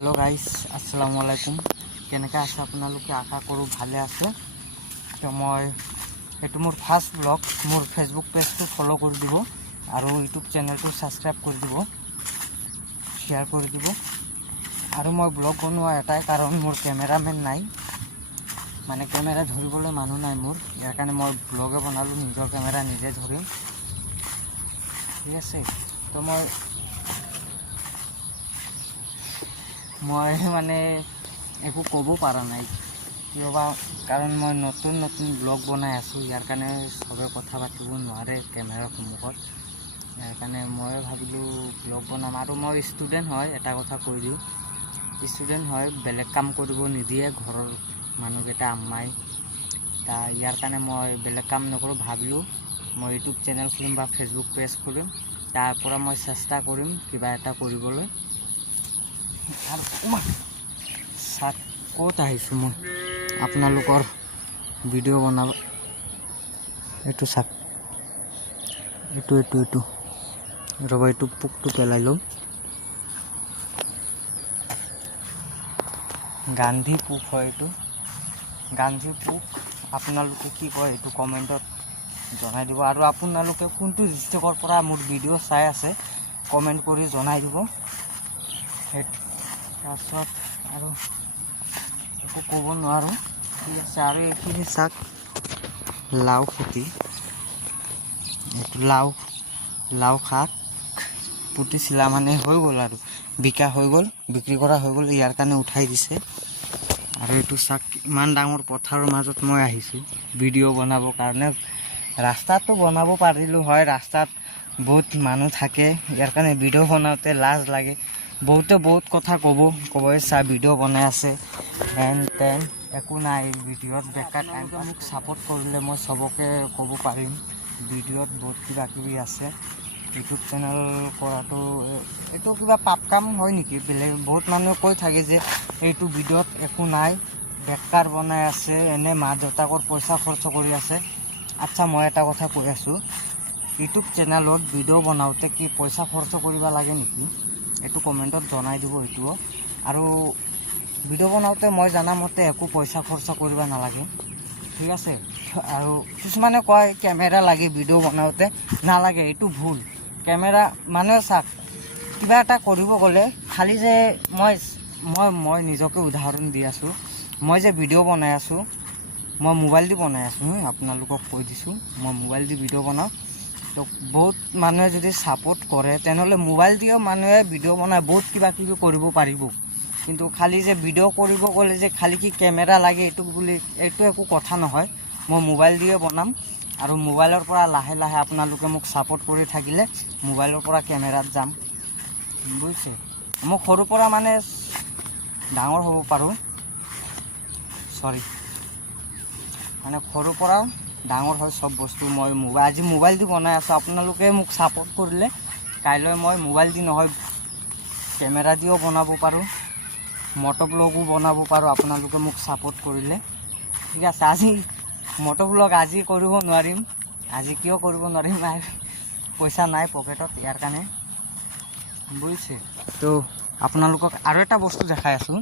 hello guys अस्सलामु आलैकुम केनेका আছে আপোনালোকে আশা কৰো ভালে আছে তো মই এটো মোৰ ফাৰ্স্ট ব্লগ মোৰ ফেসবুক পেজটো ফলো কৰি দিব আৰু ইউটিউব চেনেলটো সাবস্ক্ৰাইব কৰি দিব শেয়াৰ কৰি দিব আৰু মই ব্লগ বনোৱা এটাই কাৰণ মোৰ ক্যামেৰাম্যান নাই মানে ক্যামেৰা ধৰিবলৈ মানুহ নাই মোৰ ইয়াৰ কাৰণে মই ব্লগে বনালো নিজৰ ক্যামেৰা নিজে ধৰিম ঠিক আছে তো মই মানে একো ক'ব পৰা নাই কিয়বা কাৰণ মই নতুন ব্লগ বনাই আছো ইয়াৰ কাৰণে সবে কথা পাতিব নোৱাৰে ক্যামেৰাৰ সন্মুখত ইয়াৰ কাৰণে মই ভাবিলো ব্লগ বনাম আৰু মই ষ্টুডেন্ট হয় এটা কথা কৈ দিও ষ্টুডেন্ট হয় বেলেগ কাম কৰিব নিদিয়ে ঘৰৰ মানুহকেইটা আম্মাই তা ইয়াৰ কাৰণে মই বেলেগ কাম নকৰো ভাবিলো মই ইউটিউব চেনেল খুলিম বা ফেসবুক পেজ খুলিম তাৰ পৰা মই চেষ্টা কৰিম কিবা এটা কৰিবলৈ সাত ক'ত আহিছো মই আপোনালোকৰ ভিডিও বনাব এটো সাক এটো ৰবা এটো পুকটো পেলাই লও গান্ধী পুক হয় এটো গান্ধী পুক আপোনালোকে কি কয় এটো কমেন্টত জনাই দিব আৰু আপোনালোকে কোনটো ডিস্ট্ৰিক্টৰ পৰা মোৰ ভিডিও চাই আছে কমেন্ট কৰি জনাই দিব তাৰপিছত আৰু একো ক'ব নোৱাৰো ঠিক আছে আৰু এইখিনি চাক লাউ খেতি এইটো লাউ শাক পুতিছিলা মানে হৈ গ'ল আৰু বিকা হৈ গ'ল বিক্ৰী কৰা হৈ গ'ল ইয়াৰ কাৰণে উঠাই দিছে আৰু এইটো চাক ইমান ডাঙৰ পথাৰৰ মাজত মই আহিছো ভিডিও বনাবৰ কাৰণে ৰাস্তাটো বনাব পাৰিলো হয় ৰাস্তাত বহুত মানুহ থাকে ইয়াৰ কাৰণে ভিডিও বনাওতে লাজ লাগে বহুত কথা ক'ব চা ভিডিও বনাই আছে এন্ড টেন একো নাই ভিডিওত বেকাৰ টাইমটো মোক সাপোৰ্ট কৰিলে মই সবকে ক'ব পাৰিম ভিডিওত বহুত কিবা কিবি আছে ইউটিউব চেনেল কৰাটো এটো কিবা পাপ কাম হয় নেকি বেলেগ বহুত মানুহ কৈ থাকে যে এইটো ভিডিওত একো নাই বেকাৰ বনাই আছে এনে মা দেউতাকৰ পইচা খৰচ কৰি আছে আচ্ছা মই এটা কথা কৈ আছো ইউটিউব চেনেলত ভিডিও বনাওতে কি পইচা খৰচ কৰিব লাগে নেকি এটো কমেন্টত জনাই দিব এটো আৰু ভিডিও বনাওতে মই জানা মতে একো পইচা খৰচ কৰিব নালাগে ঠিক আছে আৰু কিছুমানে কয় ক্যামেৰা লাগে ভিডিও বনাওতে নালাগে এটো ভুল ক্যামেৰা মানে চাক কিবা এটা কৰিব গলে খালি যে মই নিজকে উদাহৰণ দি আছো মই যে ভিডিও বনাই আছো মই মোবাইল দি বনাই আছো আপোনালোকক কৈ দিছো মই মোবাইল দি ভিডিও বনাও তো বহুত মানুহে যদি সাপোর্ট কৰে তেনেহলে মোবাইল দিও মানুহে ভিডিও বনাই বহুত কিবা কিবি কৰিব পাৰিব কিন্তু খালি যে ভিডিও কৰিব গলে যে খালি কি ক্যামেৰা লাগে এটো একো কথা নহয় মই মোবাইল দিয়ে বনাম আৰু মোবাইলৰ পৰা লাহে লাহে আপোনালোকে মোক সাপোৰ্ট কৰি থাকিলে মোবাইলৰ পৰা ক্যামেৰাত যাম বুজিছে মই সৰু পৰা মানে ডাঙৰ হ'ব পাৰো সৰি মানে সৰু পৰা ডাঙৰ হয় সব বস্তু মই আজি মোবাইল দি বনাই আছো আপোনালোকে মোক সাপোর্ট কৰিলে কাইলৈ মই মোবাইল দি নহয় ক্যামেৰা দিও বনাব পাৰো মটো ব্লগও বনাব পাৰো আপোনালোকে মোক সাপোৰ্ট কৰিলে ঠিক আছে আজি মটো ব্লগ আজি কৰিব নোৱাৰিম আজি কিয় কৰিব নোৱাৰিম পইচা নাই পকেটত ইয়াৰ কাৰণে বুজিছে তো আপোনালোকক আৰু এটা বস্তু দেখাই আছো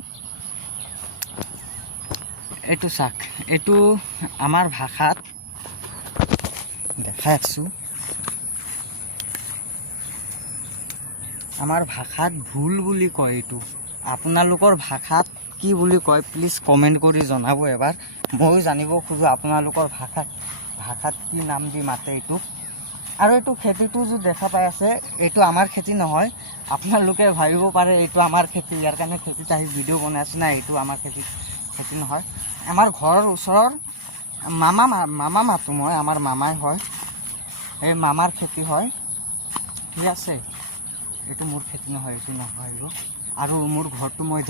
এটো চাক এটো আমাৰ ভাষাত দেখাই আছো আমাৰ ভাষাত ভুল বুলি কয় এটো আপোনালোকৰ ভাষাত কি বুলি কয় প্লিজ কমেন্ট কৰি জনাব এবাৰ মই জানিব খুজো আপোনালোকৰ ভাষাত কি নাম দি মাতে এটো আৰু এটো খেতিটো যে দেখা পাই আছে এটো আমাৰ খেতি নহয় আপোনালোকে ভাবিব পাৰে এটো আমাৰ খেতি ইয়াৰ কাৰণে খেতিত আহি ভিডিও বনাই আছে না এটো আমাৰ খেতি নহয় আমাৰ ঘৰৰ ওচৰৰ মামা মাতো মই আমাৰ মামাই হয় এই মামাৰ খেতি হয় ঠিক আছে এটো মোৰ খেতি নহয় এটো নহয় আৰু মোৰ ঘৰটো মই